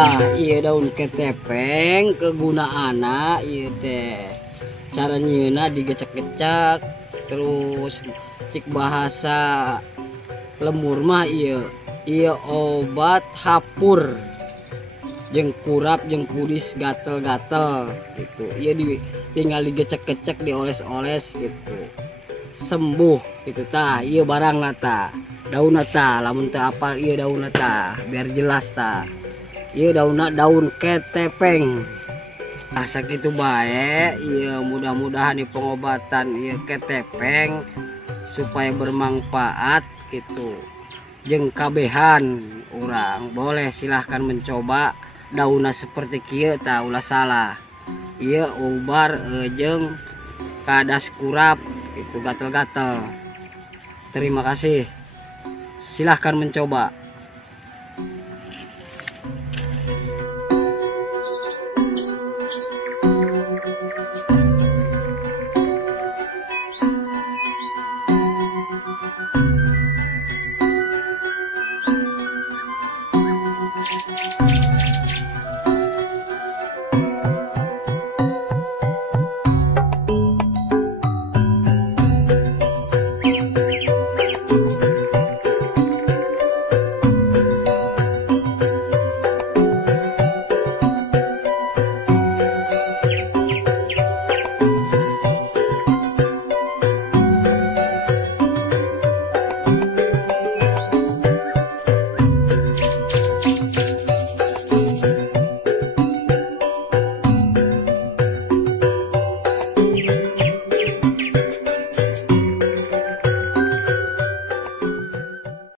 Tah iya daun ketepeng kegunaana ieu teh cara nyieuna digecek-gecek terus cik bahasa lemur mah iya obat hapur jeung kurap jeung kudis gatel-gatel gitu. Iya tinggal digecek-gecek dioles-oles gitu sembuh gitu. Tah iya barang nata daun nata lamun teu apal iya daun nata biar jelas tah iya daun ketepeng. Nah sakitu bae iya mudah-mudahan di pengobatan iya ketepeng supaya bermanfaat gitu jeung kabehan orang boleh silahkan mencoba daunna seperti kieu tah ulah salah iya ubar jeung kadas kurap itu gatel-gatel. Terima kasih silahkan mencoba.